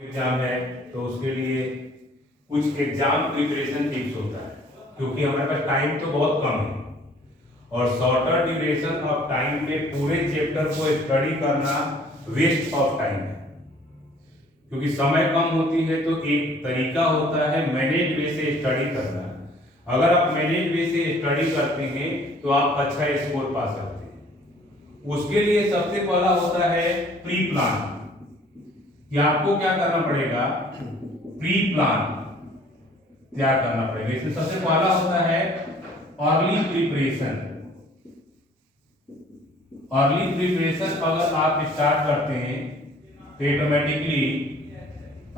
Exam है तो उसके लिए कुछ एग्जाम प्रिपरेशन टिप्स होता है, क्योंकि हमारे पास टाइम तो बहुत कम है और शॉर्टर ड्यूरेशन ऑफ टाइम में पूरे चैप्टर को स्टडी करना वेस्ट ऑफ टाइम है। क्योंकि समय कम होती है तो एक तरीका होता है मैनेज वे से स्टडी करना। अगर आप मैनेज वे से स्टडी करते हैं तो आप अच्छा स्कोर पा सकते हैं। उसके लिए सबसे पहला होता है प्री प्लान, कि आपको क्या करना पड़ेगा, प्री प्लान तैयार करना पड़ेगा। इसमें सबसे पहला होता है अर्ली प्रिपरेशन। अर्ली प्रिपरेशन अगर आप स्टार्ट करते हैं तो ऑटोमेटिकली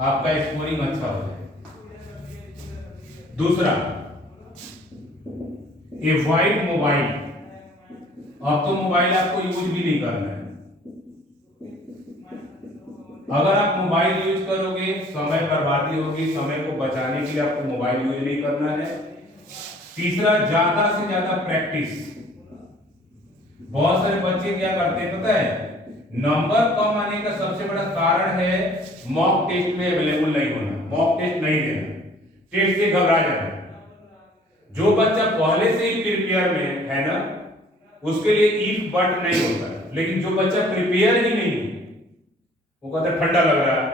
आपका स्कोरिंग अच्छा हो जाए। दूसरा, एवॉइड मोबाइल। अब तो मोबाइल आपको यूज भी नहीं करना है। अगर आप मोबाइल यूज करोगे समय बर्बादी होगी। समय को बचाने के लिए आपको मोबाइल यूज नहीं करना है। तीसरा, ज्यादा से ज्यादा प्रैक्टिस। बहुत सारे बच्चे क्या करते हैं पता है, नंबर कम आने का सबसे बड़ा कारण है मॉक टेस्ट में अवेलेबल नहीं होना, मॉक टेस्ट नहीं देना, टेस्ट से घबरा जाना। जो बच्चा पहले से ही प्रिपेयर में है ना, उसके लिए इफ बट नहीं होता। लेकिन जो बच्चा प्रिपेयर ही नहीं, वो कहता है ठंडा लग रहा है,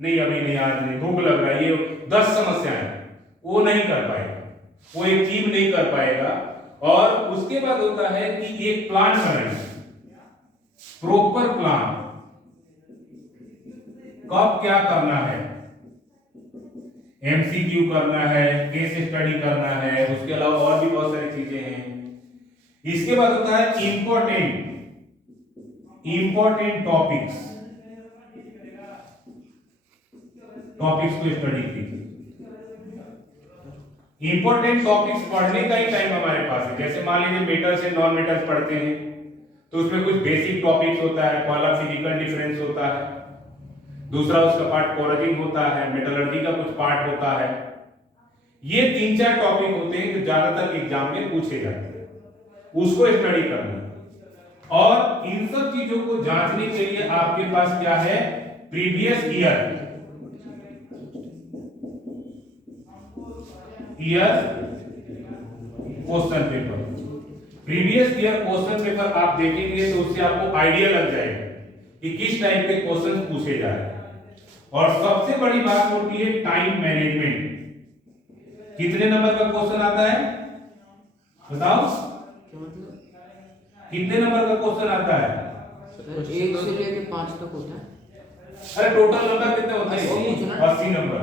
नहीं अभी नहीं, आज नहीं, भूख लग रहा है, ये 10 समस्याएं, वो नहीं कर पाएगा, वो अचीव नहीं कर पाएगा। और उसके बाद होता है कि एक प्लान बनाएं, प्रॉपर प्लान, कब क्या करना है, एमसीक्यू करना है, केस स्टडी करना है, उसके अलावा और भी बहुत सारी चीजें हैं। इसके बाद होता है इंपॉर्टेंट टॉपिक्स को स्टडी कीजिए। इंपॉर्टेंट टॉपिक्स पढ़ने का ही टाइम हमारे पास है। जैसे मान लीजिए मेटल्स एंड नॉन मेटल्स पढ़ते हैं तो उसमें कुछ बेसिक टॉपिक्स होता है, पहला फिजिकल डिफरेंस होता है, दूसरा उसका पार्ट कोरोजिंग होता है, मेटलर्जी का कुछ पार्ट होता है। ये 3-4 टॉपिक होते हैं जो ज्यादातर एग्जाम में पूछे जाते हैं, उसको स्टडी करना। और इन सब चीजों को जांचने के लिए आपके पास क्या है, previous year question paper. Previous year question paper आप देखेंगे तो उससे आपको आइडिया लग जाएगा कि किस टाइप के क्वेश्चन पूछे जा रहे हैं। और सबसे बड़ी बात होती है टाइम मैनेजमेंट। कितने नंबर का क्वेश्चन आता है बताओ, कितने नंबर का क्वेश्चन आता है? 1 से लेके 5 तक होता है। अरे टोटल नंबर कितने होते हैं? 80 नंबर।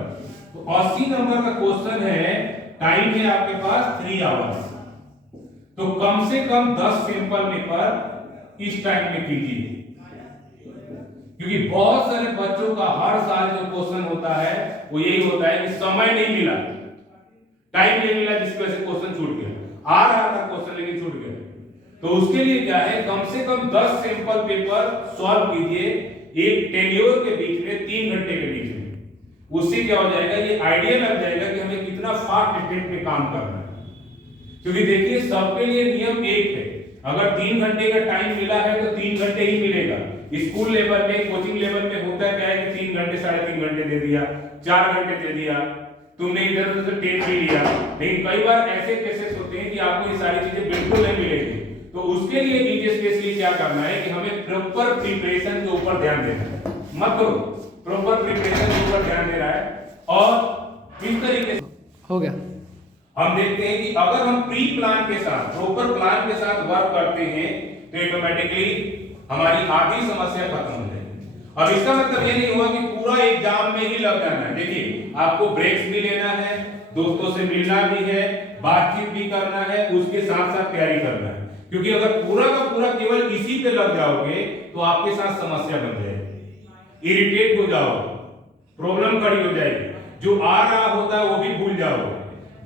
80 नंबर का क्वेश्चन है, टाइम है आपके पास 3 आवर्स। तो कम से कम 10 सिंपल पेपर इस टाइम में कीजिए, क्योंकि बहुत सारे बच्चों का हर साल जो क्वेश्चन होता है वो यही होता है कि समय नहीं मिला, टाइम नहीं मिला, जिसकी वजह से क्वेश्चन छूट गया। आ रहा था क्वेश्चन लेकिन छूट गया। तो उसके लिए क्या है, कम से कम 10 सिंपल पेपर सॉल्व कीजिए एक टेन्योर के बीच में, 3 घंटे के बीच में। उससे क्या हो जाएगा, ये आइडिया लग जाएगा कि हमें कितना फास्ट स्टेप में काम करना है। क्योंकि देखिए सबके लिए नियम एक है, अगर 3 घंटे का टाइम मिला है तो 3 घंटे ही मिलेगा। स्कूल लेवल में, कोचिंग लेवल में होता क्या है कि 3 घंटे 3.5 घंटे दे दिया, 4 घंटे दे दिया, तुमने इधर उधर से टेस्ट भी लिया। लेकिन कई बार ऐसे केसेस होते हैं कि आपको ये सारी चीजें बिल्कुल नहीं मिलेगी। तो उसके लिए नीचे स्पेशली क्या करना है कि हमें प्रॉपर प्रिपरेशन के ऊपर ध्यान देना है। मत करो, प्रॉपर प्रिपरेशन के ऊपर ध्यान दे रहा है। और इस तरीके से हो गया। हम देखते हैं कि अगर हम प्री प्लान के साथ, प्रॉपर प्लान के साथ वर्क करते हैं तो ऑटोमेटिकली हमारी आधी समस्या खत्म हो जाएगी। अब इसका मतलब ये नहीं हुआ कि पूरा एग्जाम में ही लग जाना है। देखिए आपको ब्रेक्स भी लेना है, दोस्तों से मिलना भी है, बातचीत भी करना है, उसके साथ साथ तैयारी करना है। क्योंकि अगर पूरा का पूरा केवल इसी पे लग जाओगे तो आपके साथ समस्या बन जाएगी, इरिटेट हो जाओगे, प्रॉब्लम खड़ी हो जाएगी, जो आ रहा होता है वो भी भूल जाओगे।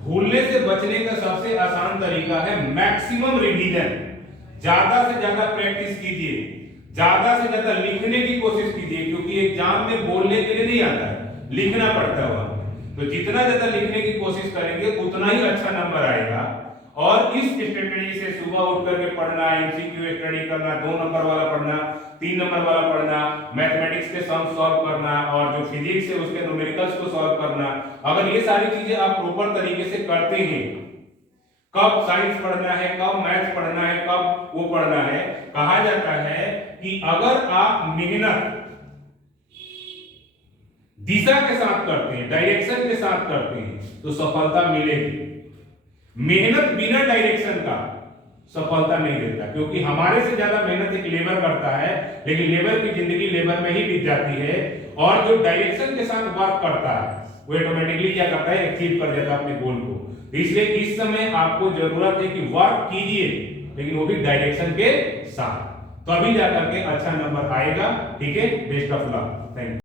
भूलने से बचने का सबसे आसान तरीका है मैक्सिमम रिवीजन। ज्यादा से ज्यादा प्रैक्टिस कीजिए, ज्यादा से ज्यादा लिखने की कोशिश कीजिए, क्योंकि एग्जाम में बोलने के लिए नहीं आता है, लिखना पड़ता है। तो जितना ज्यादा लिखने की कोशिश करेंगे उतना ही अच्छा नंबर आएगा। और इस स्ट्रेटजी से सुबह उठ करके पढ़ना, एमसीक्यू स्टडी करना, 2 नंबर वाला पढ़ना, 3 नंबर वाला पढ़ना, मैथमेटिक्स के सम सॉल्व करना और जो फिजिक्स है उसके न्यूमेरिकल्स को सॉल्व करना, अगर ये सारी चीजें आप प्रॉपर तरीके से करते हैं, कब साइंस पढ़ना है, कब मैथ्स पढ़ना है, कब वो पढ़ना है, कहा जाता है कि अगर आप मेहनत दिशा के साथ करते हैं, डायरेक्शन के साथ करते हैं, तो सफलता मिलेगी। मेहनत बिना डायरेक्शन का सफलता नहीं देता, क्योंकि हमारे से ज्यादा मेहनत एक लेबर करता है, लेकिन लेबर की जिंदगी लेबर में ही बीत जाती है, और जो डायरेक्शन के साथ वर्क करता है वो ऑटोमेटिकली क्या करता है, अचीव कर जाता है अपने गोल को। इसलिए इस समय आपको जरूरत है कि वर्क कीजिए, लेकिन वो भी डायरेक्शन के साथ, तो अभी जाकर के अच्छा नंबर आएगा। ठीक है, best of luck, thank you.